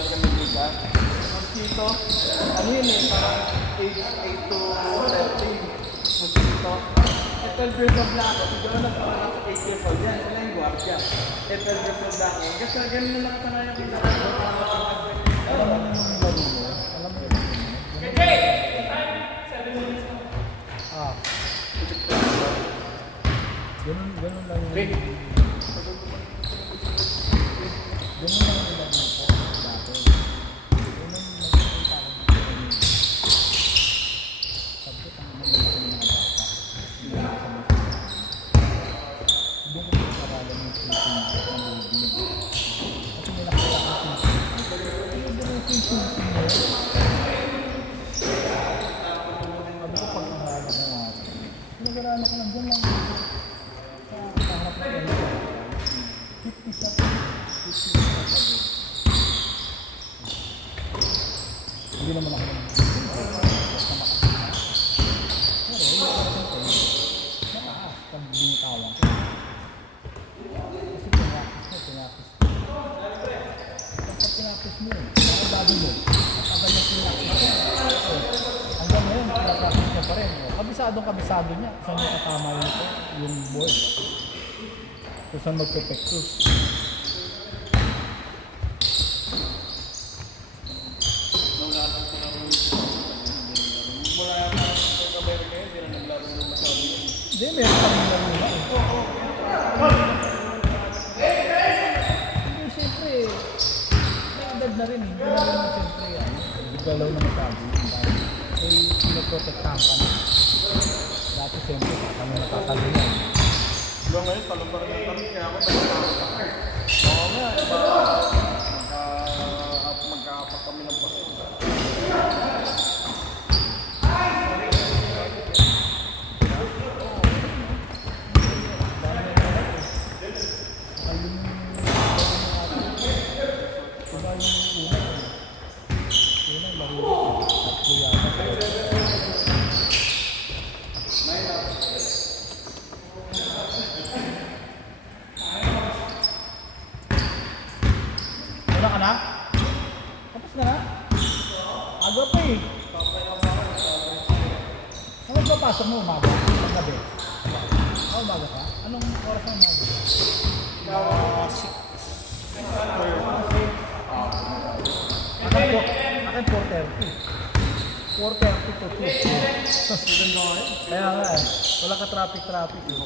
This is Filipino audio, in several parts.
sumali kami dito. Mosquito, ano yun eh, parang 8 to 13. Mosquito. Eh, 12 years old na ako. Siguro na parang 8 years old yan. Wala yung guardia. Eh, 12 years old na ako. Kasi ganun na lang ka na yung pinaka. Alam mo yung laro mo? Alam mo yung laro mo? Ah. Ganun lang yung... Ganun lang yung laro ko dati. Ganun nagkikita ko dito. Sabit ang mga lalaki ng mga bata. Hindi na kasabit. Hindi ko pinag-aralan yung teaching ng movie. Kasi may nakita ko teaching. Hindi ko teaching mo. Sabi ko pag-aralan ko nga. Pinag-aralan ko lang dyan lang. Sa harap na yan. 50 sa 50 sa sabi. Hindi naman ako basta makakita. Pero yung percentage, mataas pag binitawan ko. Kasi pinapis ko. Kapag pinapis mo, nakabado mo, kapag na pinapis mo. Hanggang ngayon, pinapis mo pa rin. Kabisado niya. Saan nakatama yung board. Kung saan magpepektus. Hindi, meron kami laro na eh. Hindi, siyempre, may edad na rin eh. Hindi na rin siyempre yan. Galaw na masabi. Ay, pinaprotektahan ka na. Dati siyempre, kami natatalo yan. Hanggang ngayon, talong pa rin ang talong. Kaya ako talong pa rin. Oo nga, magkakapak kami ng baso. Wala ka na? Tapos na na? Aga pa eh. Ano magpapasok mo umaga? Ang gabi? Umaga ka? Anong oras ang umaga? 6. Akin 4:30. 4:30 to 2. Kaya nga eh. Wala ka traffic eh. 6:30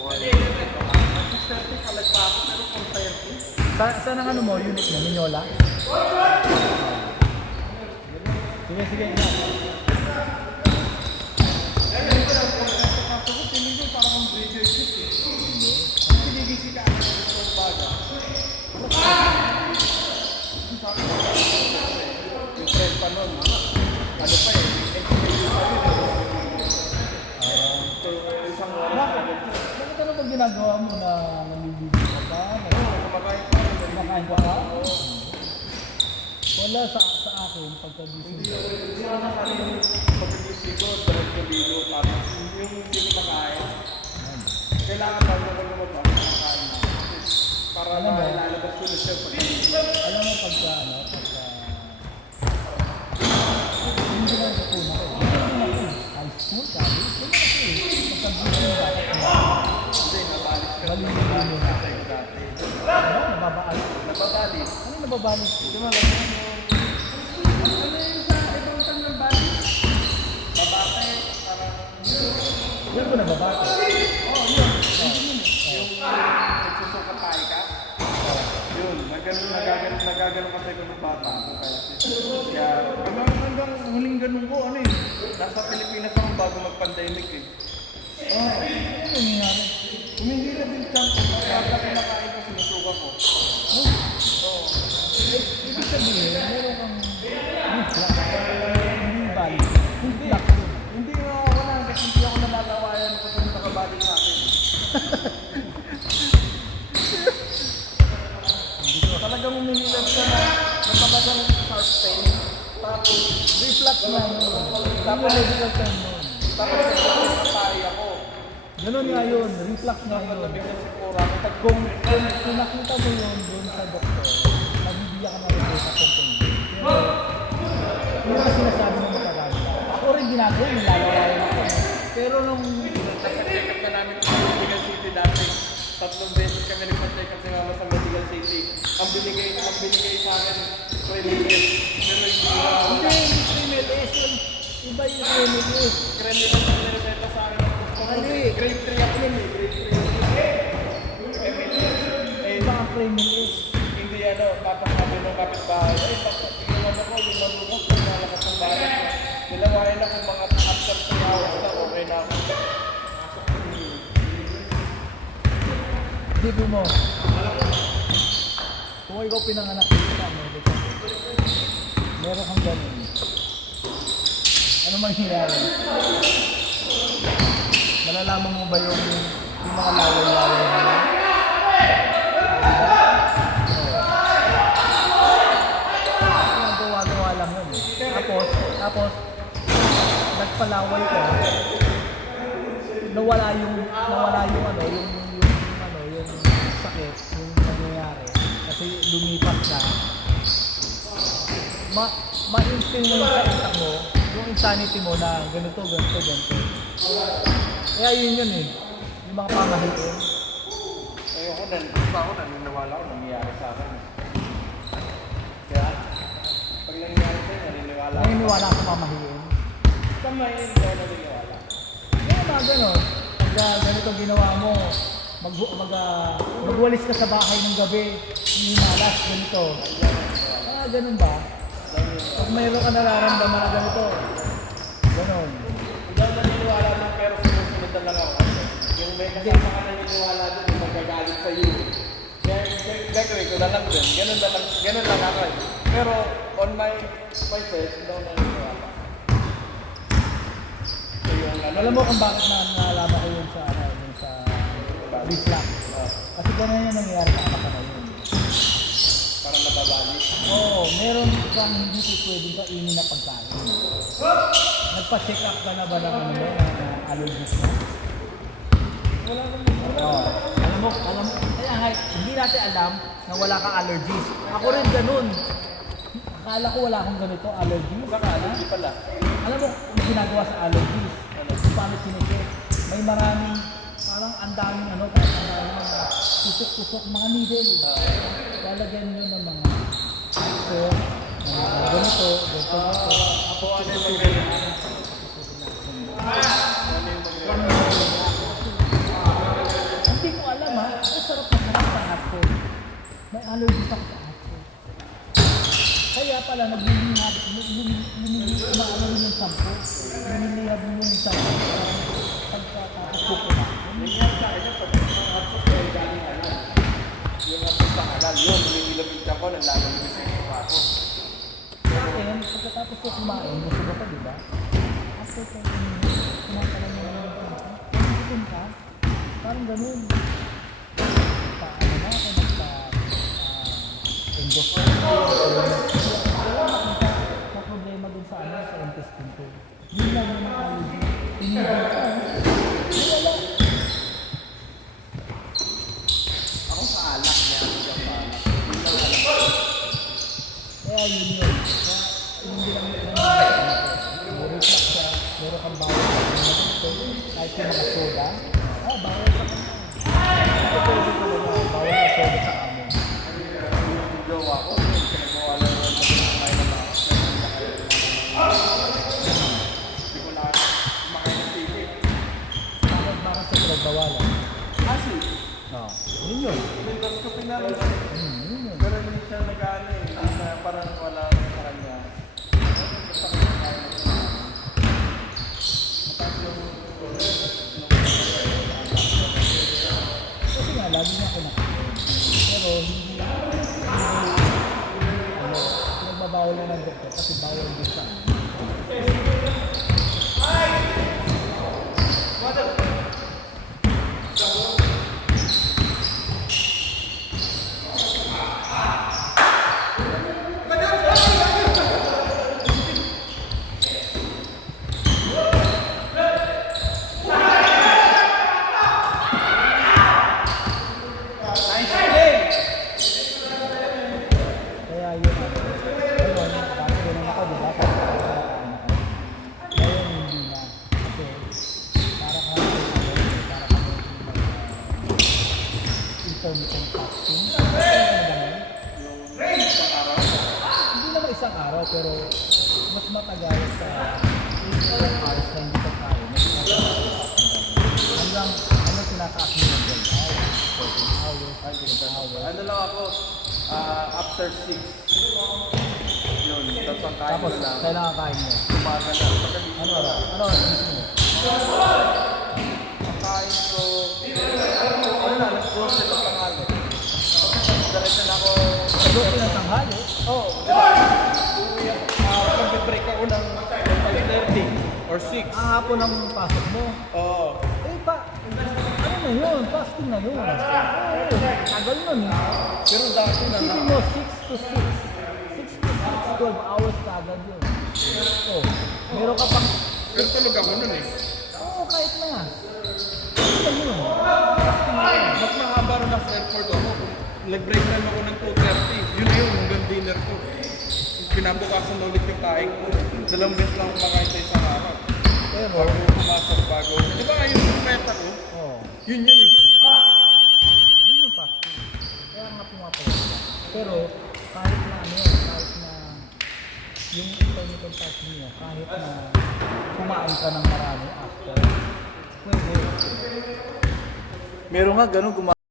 kalagpapit, pero 4:30. Saan ang ano mo? Unit mo? Minyola? Sige. Tingin ko parang ang radio shift eh. Ang pinigisi ka ang baga. Yung trend pa nun, ano pa eh, education pa yun eh. Isang oras na yun. Bakit ano pag ginagawa mo na namibigil ka pa? Kumakain pa rin. Kumakain ka pa? Wala sa akin pagka-gising. Hindi ako nakarin pag-gising ko, dalawang tapos yung hindi ko makain. Kailangan pa rin ako lumabas, makain na. Para lalabas ko na siya. Alam mo pagka hindi na ito na ko. High school, sabi. Hindi na ako eh. Pagka-gising bakit mo? Hindi, nabalis ka. Malilimutin mo na. Ano? Nababaalis? Nababalis. Ano nababaalis? Di ba lang yung... Ano yung sa ibang tang ng balis? Babate, parang... Yan ko nababate. Oo, yun. Yung nagsusuka tayo ka. Yun, nagaganon kasi ko ng bata ako kaya hanggang huling ganun ko, ano eh. Nasa Pilipinas ako bago mag-pandemic eh. Ano nangyayari? Humihila din siyang kaya kinakain ko, sinusuka ko. Oo. Ibig sabihin, meron kang reflux. Hindi balik. Reflux. Hindi nga wala kasi hindi ako nalalawayan kasi nakabalik sa akin. Talagang umihilap ka na talagang sharp pain. Tapos Reflux na yun. Tapos medical term yun. tapos nagpapatay ako. Ganun nga yun. Reflux na yun. Labing na siguro ako. Kung nakita mo yun doon sa doktor, nabibiyak ka na rin sa kumpong. Kaya Yun ang sinasabi ng matagamit. Ako rin ginagawa, nilalawayan ako. Pero nung nagpa-check up na namin sa Medical City dati, 3 beses kami nagpa-check up na sa Medical City. Ang binigay sa akin, 3 minutes. Pero hindi Hindi, hindi MLS yun. Iba yung MLS. Kremlin ang nireseta sa akin. Hindi. Grade 3 ako nun eh. Grade 3 ako. Eh, Iba ang MLS. hindi ano, papasabi ng kapitbahay. Ay, tingnan ako, yung malunok, yung malakas ng bahay. Nilawayan ako mga after 3 hours na okay na ako. Isipin mo, kung ikaw pinanganak dito sa Amerika, meron kang ganun. Ano mangyayari? Malalaman mo ba yung mga laway-laway na yan? Yung gawa-gawa lang yun eh. Tapos, nagpalaway ka, nawala yung sakit, yung nangyayari. Kasi lumipas na. Ma-instinct mo yung sa mo, yung insanity mo na ganito. Kaya yun eh. Yung mga pamahiin. Basta ako naniniwala ko nangyayari sa akin. Kaya, pag nangyayari sa'yo, naniniwala ako. Naniniwala ka sa pamahiin. Sa may hindi ako naniniwala. Yung mga gano'n, pag ganito ginawa mo, magwalis ka sa bahay ng gabi, hinimalas, ganito. Ganun ba? Pag mayroon ka nararamdaman na ganito, ganun. Hindi ako naniniwala na pero sumusunod na lang ako. Yung may kasama ka naniniwala doon, yung magagalit sa iyo. Kaya gagawin ko na lang din. Ganun lang ako. Pero on my choices, hindi ako naniniwala. So yung Alam mo kung bakit nalaman ko yun sa reflux. Kasi ganun yung nangyayari sa anak ko na yun. parang nababali. Oo, meron kang hindi pwedeng kainin na pagkain. Nagpa-check up ka na ba ng allergies mo? Wala naman. Oo. Alam mo, kaya nga, hindi natin alam na wala kang allergies. Ako rin ganun. Akala ko wala akong ganito, allergies. Baka allergy pala. Alam mo, kung ginagawa sa allergies, kung paano sinecheck, may maraming, parang ang daming tusok-tusok, mga needle. Lalagyan nyo ng mga ganito. Ako ano yung mag-ready? Hindi ko alam ha, ang sarap na sarap sa hapko. May allergies ako sa hapko. Kaya pala naglilihab, umaano rin yung sampo. Nililihab mo yung sampo. Pagkatapos ko na. Nangyari sa akin yung pag-apos ko ay galing halal. Yung apos sa halal, yun, nililabit ako, naglalagay sa iyo pa ako. Sa akin, pagkatapos ko kumain, gusto ba pa diba? After ko kumakalan mo lang yung sampo. Pagkatapos ka, parang ganun. Paano na ako endoscopy. Wala problema dun sa intestine ko. Yun lang yung mga allergy. Tinigil ka. Wala. Ako sa alak, niya ako sa alak. Kaya yun yun. Kaya hindi lang yun. Reflux siya. Meron kang bawal sa kahit yung mga soda. Bawal sa kanya. Ito pwede ko na bawal na soda sa amin. Yung jowa ko, pinagawa lang yung kumakain ng mga hindi ko na kumakain ng sisig. Bakit sa pinagbawalan? Asi, Yun yun. endoscopy na rin. Yun yun. Pero hindi siya nag-ano eh, hindi na parang wala sa kanya. Basta kumakain ng sisig. Mataas yung Kasi nga, lagi niya kinakain. Pero hindi pinagbabawal na ng doktor kasi bawal din siya. Kaya yun, dati ganun ako, di ba? araw, pero mas matagal sa 8 hours na hindi ka tayo. Hanggang tinataas mo ng 12 hours, 14 hours, 15 hours. Ano lang ako, after 6. Yun, tapos ang kain Tapos, ko lang. kailangan kain mo. Umaga na. Ano oras? Ano oras gusto mo? Ang kain ko, ano na, alas 12 ng tanghali. Diretso na ako. Doon ng tanghali? Oo, uwi ako. Mag-break ako ng 5:30 or 6. Ang hapon ang pasok mo. Oo. Ano na yun? Fasting na yun. Oo, tagal nun eh. Pero dati na Isipin mo, 6 to 6. 6 to 6, 12 hours kagad yun. So, meron ka pang, Pero tulog ako nun eh. oo, kahit na. Ano na yun? Fasting na yun. Mas mahaba rin ang airport ako. Nag-break time ako ng 2:30. Yun na yun, hanggang dinner ko. Pinabukasan na ulit yung kain ko. 2 beses lang kumakain sa isang araw. Pero, Bago pumasok, bago. Di ba yung meta ko? oo, Yun yun eh. yun yung fasting. Kaya nga pumapawag ka. Pero, kahit na ano yun, kahit na yung intermittent fasting nyo, kahit na kumain ka ng marami after, pwede. Meron nga ganun